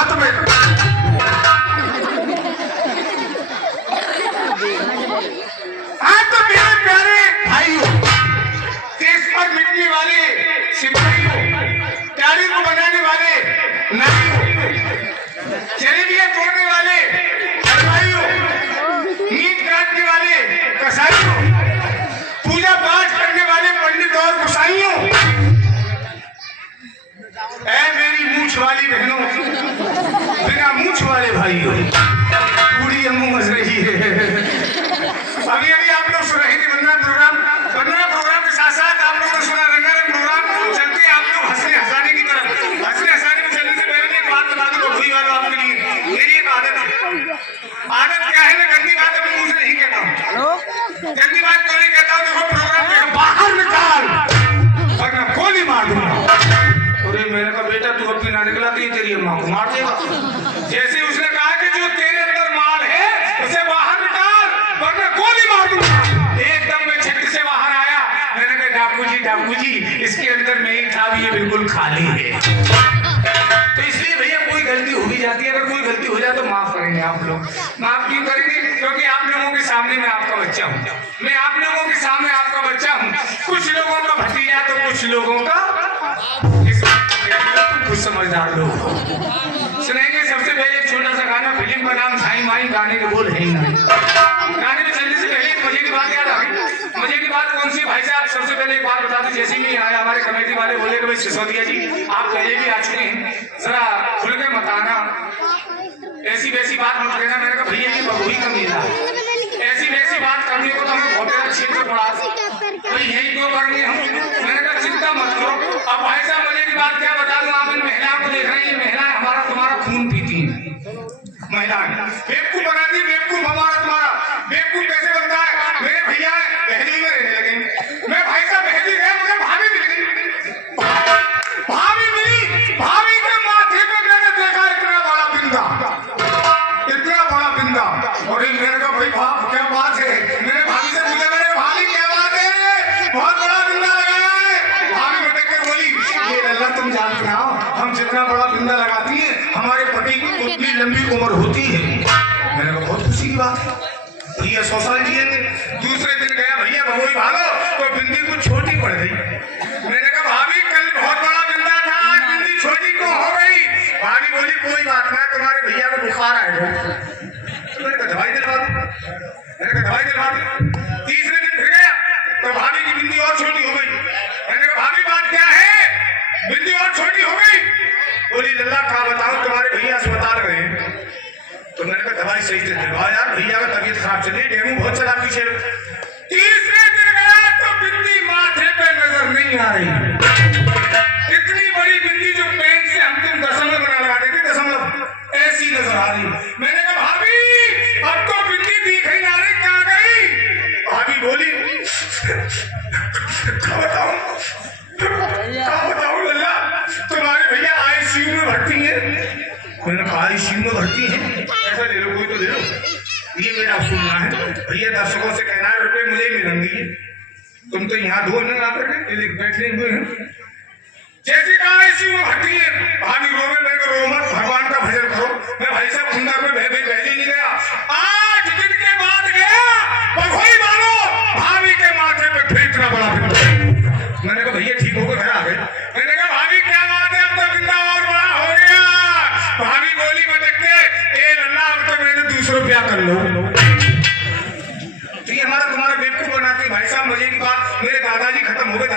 हाथ में। हाँ तो मेरे प्यारे भाइयों, देश पर मिटने वाले सिपाहियों, ताड़ी को बनाने वाले नारियों, जलेबियां तोड़ने वाले हलवाइयों, नींद काटने वाले कसाईयों, पूजा पाठ करने वाले पंडित और गोसाइयों, ऐ मेरी मूंछ वाली बहनों, बिना मूंछ वाले भाइयों, बूढ़ी अम्मू हंस रही है। अभी अभी आप लोग सुन रहे थे वंदना प्रोग्राम के साथ साथ आप लोगों ने सुना रंगारंग प्रोग्राम। चलते आप लोग हंसने हंसाने की तरफ। हंसने हंसाने में चलने से पहले एक बात बता दूं भूई वालों आपके लिए। मेरी एक आदत है। आदत क्या है? मैं गंदी बात अपने मुंह से नहीं कहता हूँ। गंदी बात क्यों नहीं कहता हूँ? देखो प्रोग्राम में बाहर निकाल वरना गोली मार दूंगा। अरे मैंने कहा बेटा तू अपनी ना निकला तो ये तेरी अम्मा को मार देगा। जैसे उसने कहा कि जो तेरे अंदर माल है उसे बाहर निकाल वरना गोली मार दूंगा। एकदम मैं छत से बाहर आया। मैंने कहा डाकू जी इसके अंदर नहीं था, भी ये बिल्कुल खाली है। तो इसलिए भैया कोई गलती हो भी जाती है, अगर कोई गलती हो जाए तो माफ करेंगे आप लोग। माफ क्यों करेंगे? क्योंकि आप लोगों के सामने मैं आपका बच्चा हूँ। मैं आप लोगों के सामने आपका बच्चा हूँ। कुछ लोगों का भतीजा तो कुछ लोगों का कुछ समझदार लोग सुनेंगे। सबसे पहले एक छोटा सा गाना, फिल्म का नाम साई माई, गाने के बोल है नहीं। गाने में चलने से पहले एक मजे की बात याद आ गई। मजे की बात कौन सी भाई साहब? सबसे पहले एक बात बता दें, जैसे ही आया हमारे कमेटी वाले बोले कि भाई सिसोदिया जी आप पहले भी आ चुके हैं, जरा खुल के बताना, ऐसी वैसी बात मत कहना। मैंने कहा भैया ये बबुई का मेला, ऐसी वैसी बात करने को तो हमें बहुत क्षेत्र पड़ा, भाई यही क्यों करेंगे हम? मैंने कहा चिंता मत करो। अब भाई साहब मजे की बात क्या बता दूं, आप इन महिलाओं को देख रहे हैं, ये महिलाएं हमारा तुम्हारा खून पीती हैं। महिलाएं बेवकूफ बनाती है, बेवकूफ हमारा तुम्हारा। बेवकूफ कैसे बनता है? मेरे भैया बहली में रहने लगे। मैं भाई साहब बहली गया, मुझे भाभी मिल गई। भाभी मिली, भाभी के माथे पे मैंने देखा इतना बड़ा बिंदा, इतना बड़ा बिंदा। और मैंने कहा भाई भाभ क्या बात है? मैंने भाभी से पूछा, मेरे भाभी क्या बात है? बहुत बड़ा बिंदा लगाया है। भाभी बेटे के बोली ये लल्ला तुम जानते हो हम जितना बड़ा बिंदा लगाती है हमारे पति की उतनी लंबी उम्र होती है। मैंने कहा बहुत खुशी की बात है, भैया 100 साल जिएंगे। दूसरे दिन गया भैया बबुई भागो तो बिंदी कुछ छोटी पड़ गई। मैंने कहा भाभी कल बहुत बड़ा बिंदा था, आज बिंदी छोटी क्यों हो गई? भाभी बोली कोई बात ना, तुम्हारे भैया को बुखार आएगा। तो मैंने कहा दवाई दिलवा दो। मैंने कहा दवाई दिलवा दो। तीसरे दिन फिर गया तो भाभी की बिंदी और छोटी हो गई। मैंने कहा भाभी बात क्या है? बिंदी और छोटी हो गई। बोली लल्ला क्या बताऊं, तुम्हारे भैया अस्पताल गए। तो मैंने कहा दवाई सही से दिलवा यार, भैया का तबीयत खराब चली, डेंगू बहुत चला पीछे। तीसरे दिन गया तो बिंदी माथे पे नजर नहीं आ रही। इतनी बड़ी बिंदी जो पेन से हम तुम दशमलव बना लगा देते, दशमलव ऐसी नजर आ रही। मैंने कहा भाभी अब तो बिंदी दिख ही ना रही, क्या गई? भाभी बोली बताऊं लल्ला तुम्हारे भैया आईसीयू में भर्ती है। मैंने कहा आईसीयू में भर्ती है? ऐसा ले लो कोई तो ले लो, ये मेरा सुनना है। भैया दर्शकों से कहना है रुपए मुझे मिलेंगे, तुम तो यहाँ दो न आकर के बैठे हुए हैं। जैसे कहा आईसीयू में भर्ती है, भाभी रोवे, मैं रो मत, भगवान का भजन करो। मैं भाई साहब खुंदा पे पहले नहीं गया, 8 दिन के बाद गया, बघोई मानो भाभी के माथे पे फिर इतना बड़ा बिंदा। मैंने कहा भैया ठीक होकर घर आ गए। मैंने कहा भाभी क्या बात है, अब तो बिंदा और बड़ा हो गया। भाभी बोली बटक के ए लल्ला अब तो मैंने 200 रुपया कर लो। तो ये हमारा तुम्हारा बेवकूफ बनाते भाई साहब। मजे की बात, मेरे दादाजी खत्म हो गए।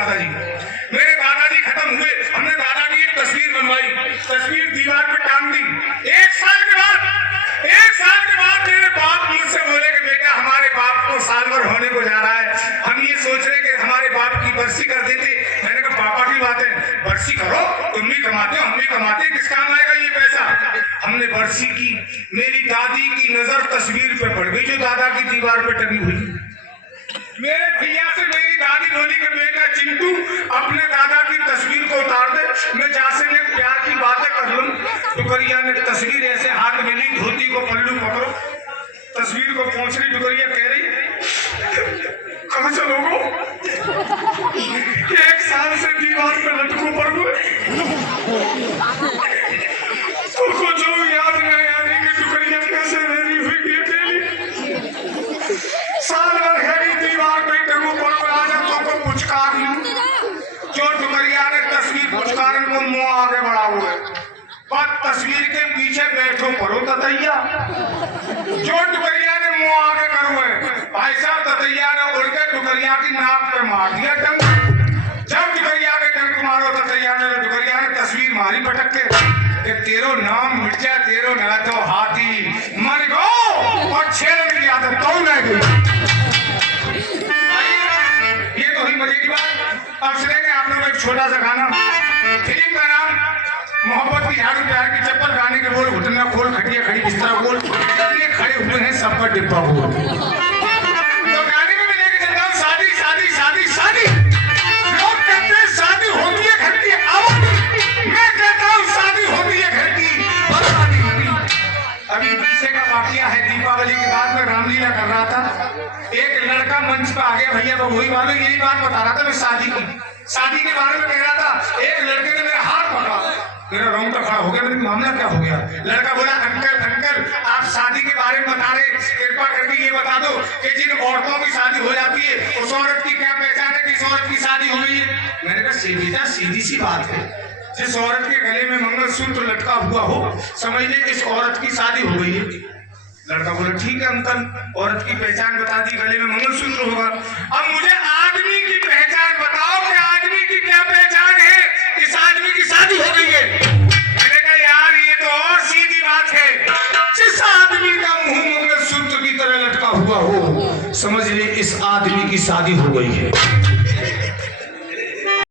मेरे दादाजी खत्म हुए, हमने दादा की एक तस्वीर बनवाई, तस्वीर दीवार पे टांग दी। 1 साल के बाद मेरे बाप मुझसे बोले कि बेटा हमारे बाप को साल भर होने को जा रहा है, हम ये सोच रहे कि हमारे बाप की बरसी कर देते। मैंने कहा पापा की बात है, बरसी करो, तुम भी कमाते हो हम भी कमाते, किस काम आएगा ये पैसा? हमने बरसी की, मेरी दादी की नजर तस्वीर पे पड़ गई जो दादा की दीवार पे टंगी हुई। मेरे भैया से मेरी दादी बोली कि बेटा चिंटू अपने दादा की तस्वीर को उतार दे, मैं जैसे में प्यार की बातें कर लूं। टुकरिया ने तस्वीर ऐसे हाथ में ली, धोती को पल्लू पकड़ो, तस्वीर को पहुंच रही। टुकरिया कह रही कहाँ चलोगे? 1 साल से दीवार पे लटको पड़ गए, तुमको जो कुछ कारण को मुंह आगे बढ़ा हुए पर तस्वीर के पीछे बैठो परो ततैया जो टुकरिया ने मुंह आगे कर हुए भाई साहब ततैया ने उड़ के टुकरिया की नाक पे मार दिया डंक जब टुकरिया के डंक मारो ततैया ने टुकरिया ने तस्वीर मारी पटक के कि तेरो नाम मिर्जा तेरो न तो हाथी मर गो और छेड़ की आदत तो न गई। ये तो ही मजे की बात। अब सुनेंगे आप लोग एक छोटा सा गाना फिल्म का नाम मोहब्बत की झाड़ू प्यार की चप्पल गाने के बोल घुटना खोल खटिया खड़ी बिस्तरा बोल इतने खड़े हुए हैं सबका डिब्बा बोल। तो गाने में मैं लेके चलता हूँ शादी शादी शादी शादी लोग कहते हैं शादी होती है घर की आवाज मैं कहता हूँ शादी होती है घर की बर्बादी होती। अभी पीछे का वाकया है दीपावली के बाद में रामलीला कर रहा था एक लड़का मंच पे आ गया भैया तो वही वालों यही बात बता रहा था मैं शादी के बारे में कह रहा था एक लड़के ने मेरा हाथ पकड़ा मेरा रोंगटा खड़ा हो गया मेरे मामला क्या हो गया। लड़का बोला अंकल अंकल आप शादी के बारे में बता रहे कृपा करके ये बता दो कि जिन औरतों की शादी हो जाती है उस औरत की क्या पहचान है किस औरत की शादी हो गई है। मैंने कहा बेटा सीधी सी बात है जिस औरत के गले में मंगलसूत्र लटका हुआ हो समझ ले इस औरत की शादी हो गई है। लड़का बोला ठीक है अंकल औरत की पहचान बता दी गले में मंगलसूत्र होगा अब मुझे आदमी की पहचान बताओ कि आदमी की क्या पहचान है इस आदमी की शादी हो गई है। मैंने कहा यार ये तो और सीधी बात है जिस आदमी का मुंह मंगलसूत्र की तरह लटका हुआ हो समझ ले इस आदमी की शादी हो गई है।